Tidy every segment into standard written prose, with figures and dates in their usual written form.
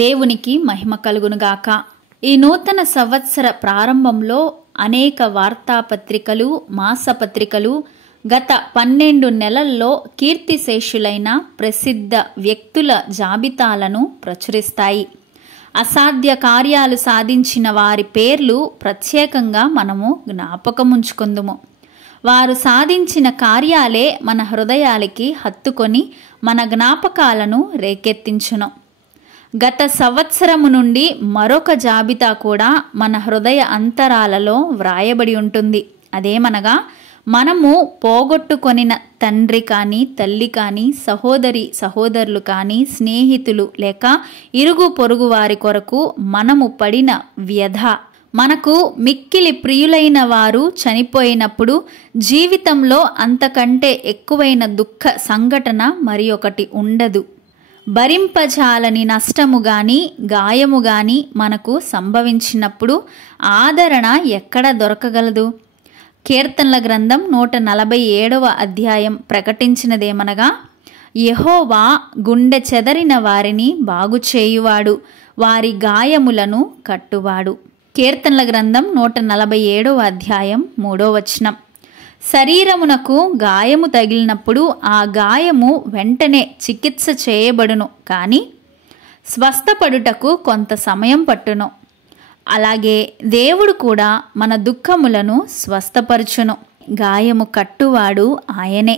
దేవునికి మహిమ కలుగునుగాక. ఈ నూతన సంవత్సర ప్రారంభంలో అనేక వార్తాపత్రికలు, మాసపత్రికలు గత 12 నెలల్లో కీర్తిశేషులైన ప్రసిద్ధ వ్యక్తుల జాబితాలను ప్రచురిస్తాయి. అసాధ్య కార్యాలు సాధించిన వారి పేర్లు ప్రత్యేకంగా మనము జ్ఞాపకముంచుకుందుము. వారు సాధించిన కార్యాలే మన హృదయాలకి హత్తుకొని మన జ్ఞాపకాలను రేకెత్తించును. గత సంవత్సరము నుండి మరొక జాబితా కూడా మన హృదయ అంతరాలలో వ్రాయబడి ఉంటుంది. అదేమనగా, మనము పోగొట్టుకొనిన తండ్రి కానీ, తల్లి కానీ, సహోదరి సహోదరులు కానీ, స్నేహితులు లేక ఇరుగు పొరుగు వారి కొరకు మనము పడిన వ్యధ, మనకు మిక్కిలి ప్రియులైన వారు చనిపోయినప్పుడు జీవితంలో అంతకంటే ఎక్కువైన దుఃఖ సంఘటన మరి ఒకటి ఉండదు. భరింపజాలని నష్టము గాని, గాయము గాని మనకు సంభవించినప్పుడు ఆదరణ ఎక్కడ దొరకగలదు? కీర్తనల గ్రంథం 147వ అధ్యాయం ప్రకటించినదేమనగా, యెహోవా గుండె చెదరిన వారిని బాగుచేయువాడు, వారి గాయములను కట్టువాడు. కీర్తనల గ్రంథం 147వ అధ్యాయం 3వ వచనం. శరీరమునకు గాయము తగిలినప్పుడు ఆ గాయము వెంటనే చికిత్స చేయబడును, కానీ స్వస్థపడుటకు కొంత సమయం పట్టును. అలాగే దేవుడు కూడా మన దుఃఖములను స్వస్థపరచును. గాయము కట్టువాడు ఆయనే.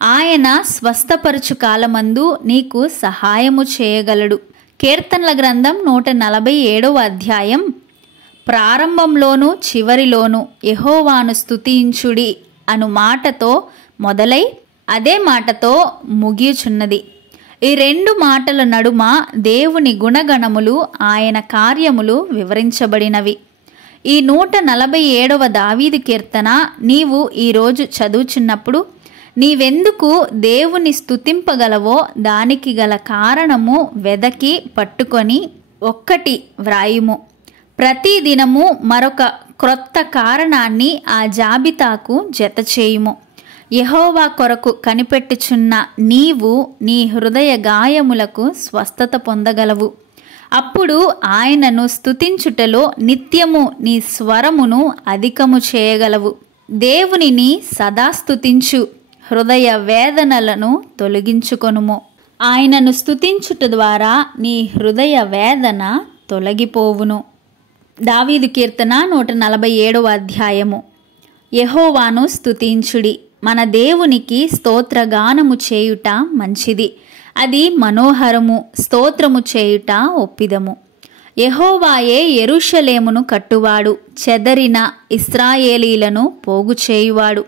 ఆయన స్వస్థపరచు కాలమందు నీకు సహాయము చేయగలడు. కీర్తనల గ్రంథం 147వ అధ్యాయం ప్రారంభంలోనూ చివరిలోనూ యెహోవాను స్తుతించుడి అను మాటతో మొదలై అదే మాటతో ముగియుచున్నది. ఈ 2 మాటల నడుమ దేవుని గుణగణములు, ఆయన కార్యములు వివరించబడినవి. ఈ 147వ దావీదు కీర్తన నీవు ఈరోజు చదువుచున్నప్పుడు నీవెందుకు దేవుని స్తుతింపగలవో దానికి గల కారణము వెదకి పట్టుకొని ఒక్కటి వ్రాయుము. ప్రతి దినము మరొక క్రొత్త కారణాన్ని ఆ జాబితాకు జత చేయుము. యెహోవా కొరకు కనిపెట్టుచున్న నీవు నీ హృదయ గాయములకు స్వస్థత పొందగలవు. అప్పుడు ఆయనను స్తుతించుటలో నిత్యము నీ స్వరమును అధికము చేయగలవు. దేవునిని సదా స్తుతించు, హృదయ వేదనలను తొలగించుకొనుము. ఆయనను స్తుతించుట ద్వారా నీ హృదయ వేదన తొలగిపోవును. దావీదు కీర్తన 147వ అధ్యాయము. యెహోవాను స్తుతించుడి, మన దేవునికి స్తోత్రగానము చేయుట మంచిది, అది మనోహరము, స్తోత్రము చేయుట ఒప్పిదము. యెహోవాయే యెరూషలేమును కట్టువాడు, చెదరిన ఇశ్రాయేలీలను పోగు చేయువాడు.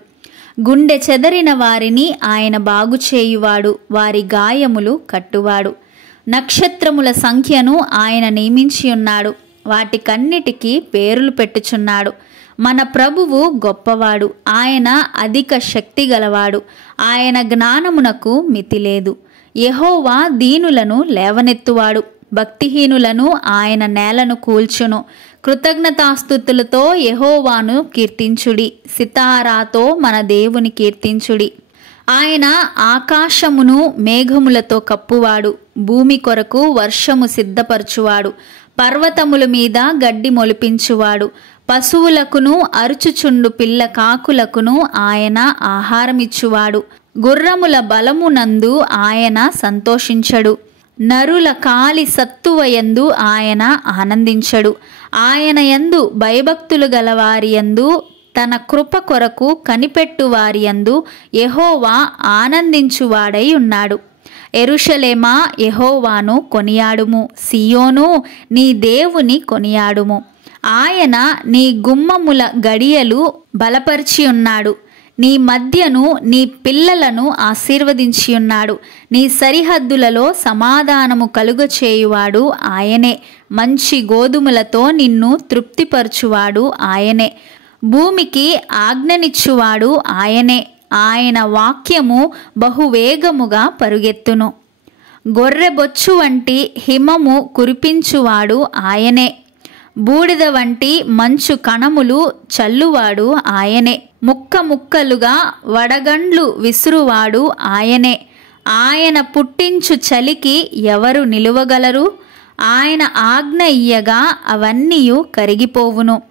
గుండె చెదరిన వారిని ఆయన బాగు చేయువాడు, వారి గాయములు కట్టువాడు. నక్షత్రముల సంఖ్యను ఆయన నియమించి ఉన్నాడు, వాటికన్నిటికీ పేరులు పెట్టుచున్నాడు. మన ప్రభువు గొప్పవాడు, ఆయన అధిక శక్తి గలవాడు, ఆయన జ్ఞానమునకు మితిలేదు. యెహోవా దీనులను లేవనెత్తువాడు, భక్తిహీనులను ఆయన నేలను కూల్చును. కృతజ్ఞతాస్తుతులతో యెహోవాను కీర్తించుడి, సితారాతో మన దేవుని కీర్తించుడి. ఆయన ఆకాశమును మేఘములతో కప్పువాడు, భూమి కొరకు వర్షము సిద్ధపరచువాడు. పర్వతముల మీద గడ్డి మొలిపించువాడు, పశువులకును అరుచుచుండు పిల్ల కాకులకును ఆయన ఆహారమిచ్చువాడు. గుర్రముల బలమునందు ఆయన సంతోషించడు, నరుల కాలి సత్తువయందు ఆయన ఆనందించడు. ఆయన యందు భయభక్తులు గలవారి యందు, తన కృప కొరకు కనిపెట్టు వారి యందు యెహోవా ఆనందించువాడై ఉన్నాడు. యెరూషలేమా, యెహోవాను కొనియాడుము, సియోను నీ దేవుని కొనియాడుము. ఆయన నీ గుమ్మముల గడియలు బలపరిచి ఉన్నాడు, నీ మధ్యను నీ పిల్లలను ఆశీర్వదించి ఉన్నాడు. నీ సరిహద్దులలో సమాధానము కలుగచేయువాడు ఆయనే, మంచి గోధుమలతో నిన్ను తృప్తిపరచువాడు ఆయనే, భూమికి ఆజ్ఞనిచ్చువాడు ఆయనే. ఆయన వాక్యము బహువేగముగా పరుగెత్తును. గొర్రెబొచ్చు వంటి హిమము కురిపించువాడు ఆయనే, బూడిద వంటి మంచు కణములు చల్లువాడు ఆయనే. ముక్క ముక్కలుగా వడగండ్లు విసురువాడు ఆయనే. ఆయన పుట్టించు చలికి ఎవరు నిలువగలరు? ఆయన ఆజ్ఞ ఇయ్యగా అవన్నీయు కరిగిపోవును.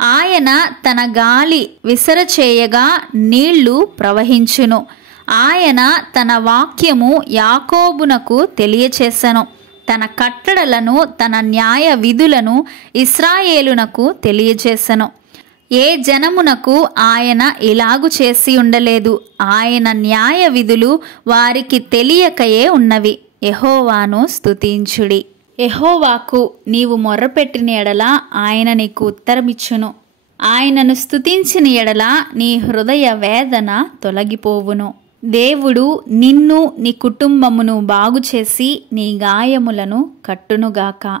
ఆయన తన గాలి విసరచేయగా నీళ్లు ప్రవహించును. ఆయన తన వాక్యము యాకోబునకు తెలియచేసెను. తన కట్టడలను తన న్యాయ విధులను ఇశ్రాయేలునకు తెలియచేసెను. ఏ జనమునకు ఆయన ఇలాగు చేసి ఉండలేదు. ఆయన న్యాయ విధులు వారికి తెలియకయే ఉన్నవి. యెహోవాను స్తుతించుడి. యెహోవాకు నీవు మొర్రపెట్టిన ఎడల ఆయన నీకు ఉత్తరమిచ్చును. ఆయనను స్తుతించిన ఎడల నీ హృదయ వేదన తొలగిపోవును. దేవుడు నిన్ను నీ కుటుంబమును బాగుచేసి నీ గాయములను కట్టునుగాక.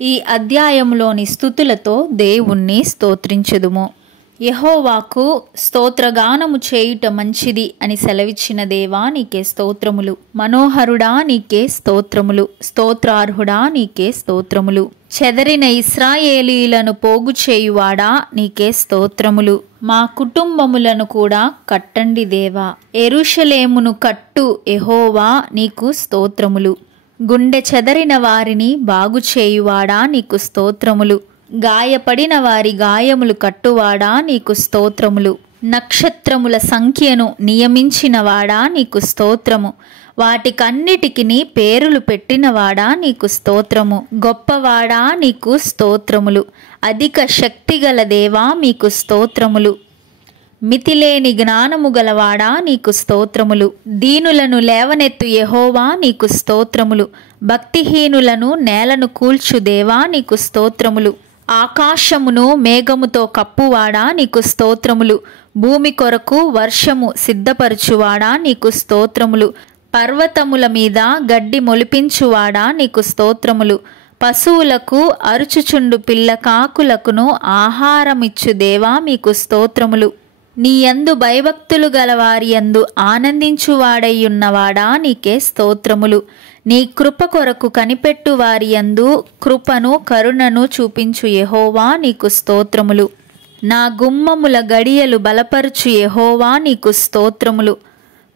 ఈ అధ్యాయములోని స్తుతులతో దేవుణ్ణి స్తోత్రించుదుము. యెహోవాకు స్తోత్రగానము చేయుట మంచిది అని సెలవిచ్చిన దేవా నీకే స్తోత్రములు. మనోహరుడా నీకే స్తోత్రములు. స్తోత్రార్హుడా నీకే స్తోత్రములు. చెదరిన ఇశ్రాయేలీయులను పోగు చేయువాడా నీకే స్తోత్రములు. మా కుటుంబములను కూడా కట్టండి దేవా. యెరూషలేమును కట్టు యెహోవా నీకు స్తోత్రములు. గుండె చెదరిన వారిని బాగు చేయువాడా నీకు స్తోత్రములు. గాయపడిన వారి గాయములు కట్టువాడా నీకు స్తోత్రములు. నక్షత్రముల సంఖ్యను నియమించినవాడా నీకు స్తోత్రము. వాటికన్నిటికి పేరులు పెట్టినవాడా నీకు స్తోత్రము. గొప్పవాడా నీకు స్తోత్రములు. అధిక శక్తిగల దేవా మీకు స్తోత్రములు. మితిలేని జ్ఞానము గలవాడా నీకు స్తోత్రములు. దీనులను లేవనెత్తు యెహోవా నీకు స్తోత్రములు. భక్తిహీనులను నేలను కూల్చు దేవా నీకు స్తోత్రములు. ఆకాశమును మేఘముతో కప్పువాడా నీకు స్తోత్రములు. భూమి కొరకు వర్షము సిద్ధపరచువాడా నీకు స్తోత్రములు. పర్వతముల మీద గడ్డి మొలిపించువాడా నీకు స్తోత్రములు. పశువులకు అరుచుచుండు పిల్ల కాకులకును ఆహారమిచ్చు దేవా మీకు స్తోత్రములు. నీ యందు భయభక్తులు గలవారి యందు ఆనందించువాడయ్యున్నవాడా నీకే స్తోత్రములు. నీ కృప కొరకు కనిపెట్టు వారి యందు కృపను కరుణను చూపించు యెహోవా నీకు స్తోత్రములు. నా గుమ్మముల గడియలు బలపరుచు యెహోవా నీకు స్తోత్రములు.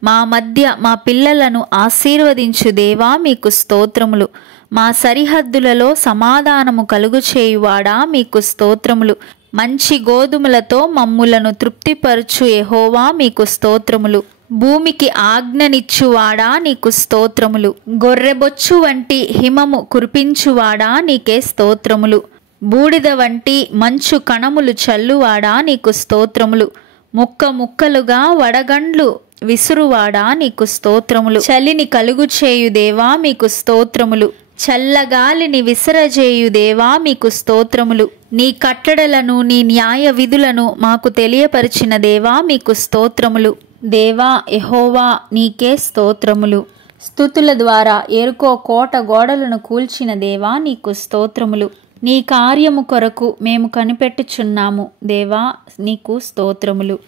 మా మధ్య మా పిల్లలను ఆశీర్వదించు దేవా మీకు స్తోత్రములు. మా సరిహద్దులలో సమాధానము కలుగు చేయువాడా మీకు స్తోత్రములు. మంచి గోధుమలతో మమ్ములను తృప్తిపరచు యెహోవా మీకు స్తోత్రములు. భూమికి ఆజ్ఞనిచ్చువాడా నీకు స్తోత్రములు. గొర్రెబొచ్చు వంటి హిమము కురిపించువాడా నీకే స్తోత్రములు. బూడిద వంటి మంచు కణములు చల్లువాడా నీకు స్తోత్రములు. ముక్క ముక్కలుగా వడగండ్లు విసురువాడా నీకు స్తోత్రములు. చలిని కలుగు చేయు దేవా మీకు స్తోత్రములు. చల్లగాలిని విసరజేయు దేవా మీకు స్తోత్రములు. నీ కట్టడలను నీ న్యాయ విధులను మాకు తెలియపరిచిన దేవా మీకు స్తోత్రములు. దేవా యెహోవా నీకే స్తోత్రములు. స్తుతుల ద్వారా ఎరుకో కోట గోడలను కూల్చిన దేవా నీకు స్తోత్రములు. నీ కార్యము కొరకు మేము కనిపెట్టుచున్నాము దేవా నీకు స్తోత్రములు.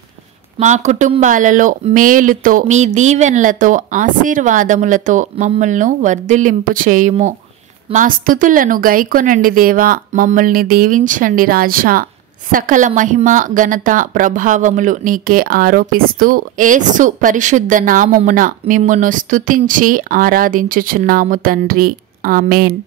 మా కుటుంబాలలో మేలుతో మీ దీవెనలతో ఆశీర్వాదములతో మమ్మల్ని వర్ధిల్లింపు చేయుము. మా స్తుతులను గైకొనండి దేవా. మమ్మల్ని దీవించండి రాజా. సకల మహిమ ఘనత ప్రభావములు నీకే ఆరోపిస్తూ యేసు పరిశుద్ధ నామమున మిమ్మును స్తుతించి ఆరాధించుచున్నాము తండ్రి. ఆమెన్.